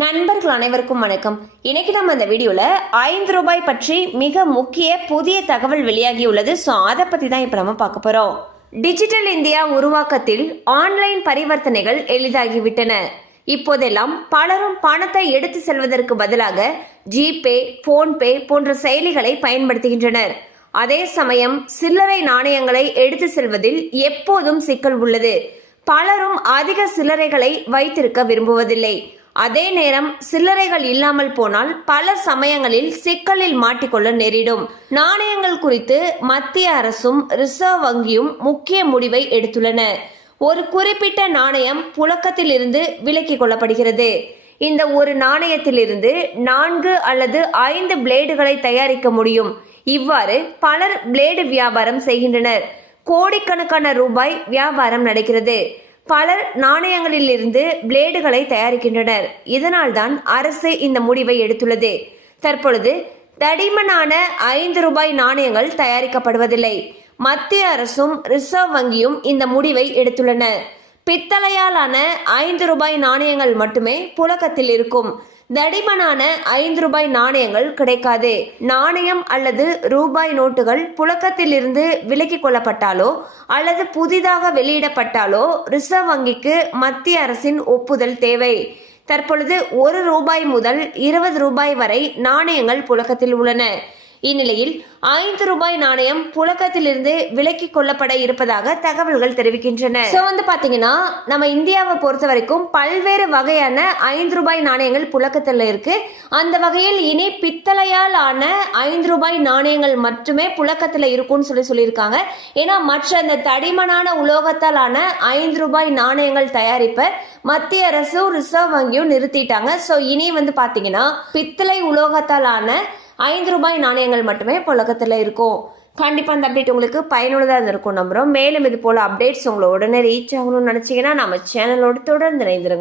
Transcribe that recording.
நண்பர்கள் அனைவருக்கும் வணக்கம். இன்னைக்கு நம்ம இந்த வீடியோவில் ஐந்து ரூபாய் பற்றி மிக முக்கிய புதிய தகவல் வெளியாகியுள்ளது ஸோ அதை பற்றி தான் இப்போ நம்ம பார்க்க போகிறோம் டிஜிட்டல் இந்தியா உருவாக்கத்தில் ஆன்லைன் பரிவர்த்தனைகள் எளிதாகிவிட்டன. இப்போதெல்லாம் பலரும் பணத்தை எடுத்து செல்வதற்கு பதிலாக ஜிபே போன்பே போன்ற செயலிகளை பயன்படுத்துகின்றனர். அதே சமயம் சில்லறை நாணயங்களை எடுத்து செல்வதில் எப்போதும் சிக்கல் உள்ளது. பலரும் அதிக சில்லறைகளை வைத்திருக்க விரும்புவதில்லை. அதே நேரம் சில்லறைகள் இல்லாமல் போனால் பல சமயங்களில் சிக்கலில் மாட்டிக்கொள்ள நேரிடும். நாணயங்கள் குறித்து மத்திய அரசும் ரிசர்வ் வங்கியும் முக்கிய முடிவை எடுத்துள்ளன. ஒரு குறிப்பிட்ட நாணயம் புழக்கத்தில் இருந்து விலக்கிக் கொள்ளப்படுகிறது. இந்த ஒரு நாணயத்திலிருந்து நான்கு அல்லது ஐந்து பிளேடுகளை தயாரிக்க முடியும். இவ்வாறு பலர் பிளேடு வியாபாரம் செய்கின்றனர். கோடிக்கணக்கான ரூபாய் வியாபாரம் நடக்கிறது. பலர் நாணயங்களிலிருந்து பிளேடுகளை தயாரிக்கின்றனர். இதனால்தான் அரசு இந்த முடிவை எடுத்துள்ளது. தற்பொழுது தடிமனான ஐந்து ரூபாய் நாணயங்கள் தயாரிக்கப்படுவதில்லை. மத்திய அரசும் ரிசர்வ் வங்கியும் இந்த முடிவை எடுத்துள்ளன. பித்தளையாலான ஐந்து ரூபாய் நாணயங்கள் மட்டுமே புழக்கத்தில் இருக்கும். தடிமனான ஐந்து ரூபாய் நாணயங்கள் கிடைக்காது. நாணயம் அல்லது ரூபாய் நோட்டுகள் புழக்கத்திலிருந்து விலக்கிக் கொள்ளப்பட்டாலோ அல்லது புதிதாக வெளியிடப்பட்டாலோ ரிசர்வ் வங்கிக்கு மத்திய அரசின் ஒப்புதல் தேவை. தற்பொழுது ஒரு ரூபாய் முதல் இருபது ரூபாய் வரை நாணயங்கள் புழக்கத்தில் உள்ளன. இந்நிலையில் ஐந்து ரூபாய் நாணயம் புழக்கத்திலிருந்து விலக்கி கொள்ளப்பட இருப்பதாக தகவல்கள் தெரிவிக்கின்றன. ஸோ வந்து பாத்தீங்கன்னா நம்ம இந்தியாவை பொறுத்த வரைக்கும் பல்வேறு வகையான ஐந்து ரூபாய் நாணயங்கள் புழக்கத்தில் இருக்கு. அந்த வகையில் இனி பித்தளையால் ஆன ஐந்து ரூபாய் நாணயங்கள் மட்டுமே புழக்கத்தில் இருக்கும்னு சொல்லி சொல்லியிருக்காங்க. ஏன்னா மற்ற அந்த தடிமனான உலோகத்தால் ஆன ஐந்து ரூபாய் நாணயங்கள் தயாரிப்பை மத்திய அரசும் ரிசர்வ் வங்கியும் நிறுத்திட்டாங்க. ஸோ இனி வந்து பாத்தீங்கன்னா பித்தளை உலோகத்தால் ஆன ஐந்து ரூபாய் நாணயங்கள் மட்டுமே புழக்கத்தில் இருக்கும். கண்டிப்பாக அந்த அப்டேட் உங்களுக்கு பயனுள்ளதாக இருந்திருக்கும் நம்புகிறோம் மேலும் இது போல் அப்டேட்ஸ் உங்களை உடனே ரீச் ஆகணும்னு நினச்சிங்கன்னா நம்ம சேனலோடு தொடர்ந்து இணைந்திருங்க.